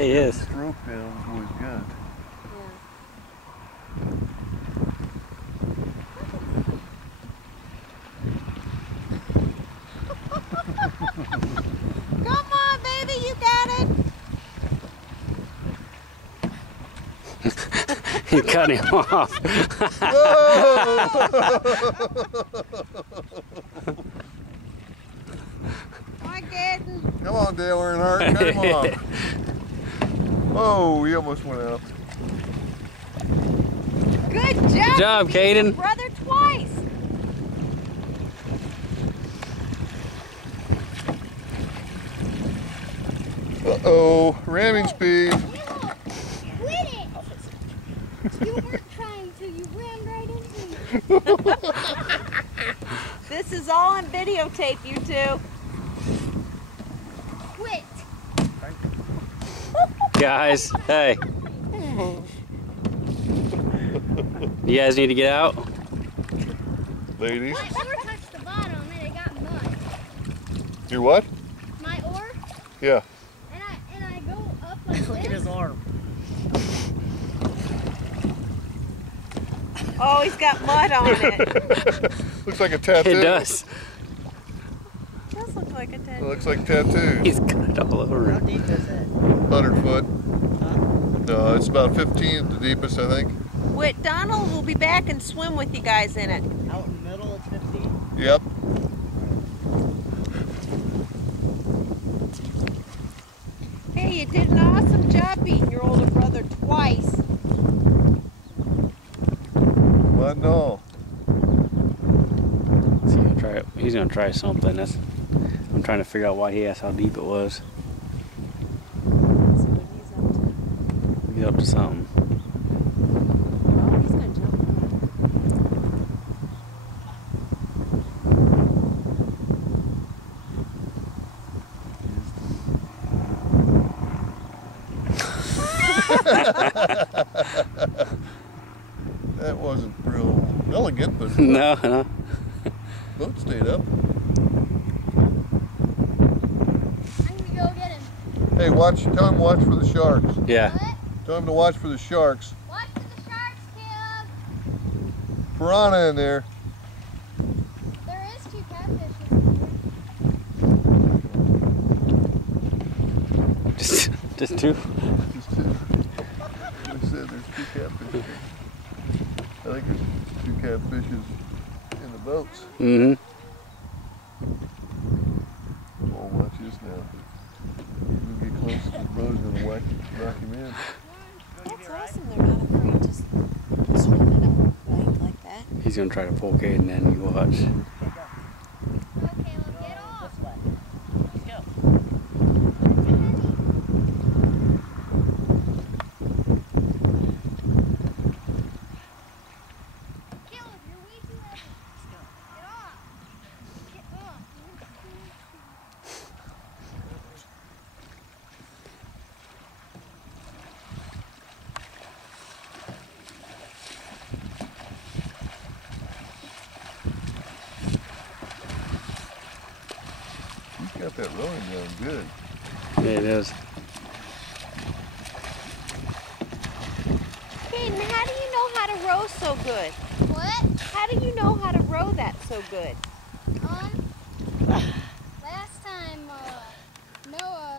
he is. Stroke down is always good. Come on, baby, you got it. You cut him off. Hi, Kadin. Come on, Dale Earnhardt, cut him off. Oh, he almost went out. Good job. Good job, You beat your Kadin. brother twice. Uh-oh, ramming speed. Quit it! You weren't trying to, you ran right into me. This is all on videotape, you two. Quit! Guys, hey. You guys need to get out? Ladies. My oar touched the bottom and it got mud. Your what? My oar, Yeah. and I go up like this. Look at his arm. Oh, he's got mud on it. Looks like a tattoo. It does. It does look like a It tattoo. looks like tattoo. He's got it all over How him. deep is it? 100 foot. Huh? No, it's about 15 at the deepest, I think. Wait, Donald will be back and swim with you guys in it. Out in the middle, it's 15. Yep. Hey, you did an awesome job beating your older brother twice. But no. He's gonna try something. I'm trying to figure out why he asked how deep it was. Let's see what he's up to. He's up to something. Oh, he's gonna jump. That wasn't real elegant, but No, no. boat stayed up. I'm gonna go get him. Hey, tell him to watch for the sharks. Yeah. What? Tell him to watch for the sharks. Watch for the sharks, Caleb. Piranha in there. There is 2 catfishes. Just two. Just two. Like I said, there's 2 catfish. I think there's 2 catfishes in the boats. Mm-hmm. Oh, watch this now. You get close to the boat, it's gonna knock him in. That's awesome. They're not afraid to just swim in a lake like that. He's gonna try to pull Kadin in. You watch. Okay, go. Go, Caleb, get off. This way. Let's go. Caleb, you're way too heavy. Get off. Get off. He's got that rowing down good. Yeah, it is. Kadin, how do you know how to row so good? What? How do you know how to row that so good? Last time, Noah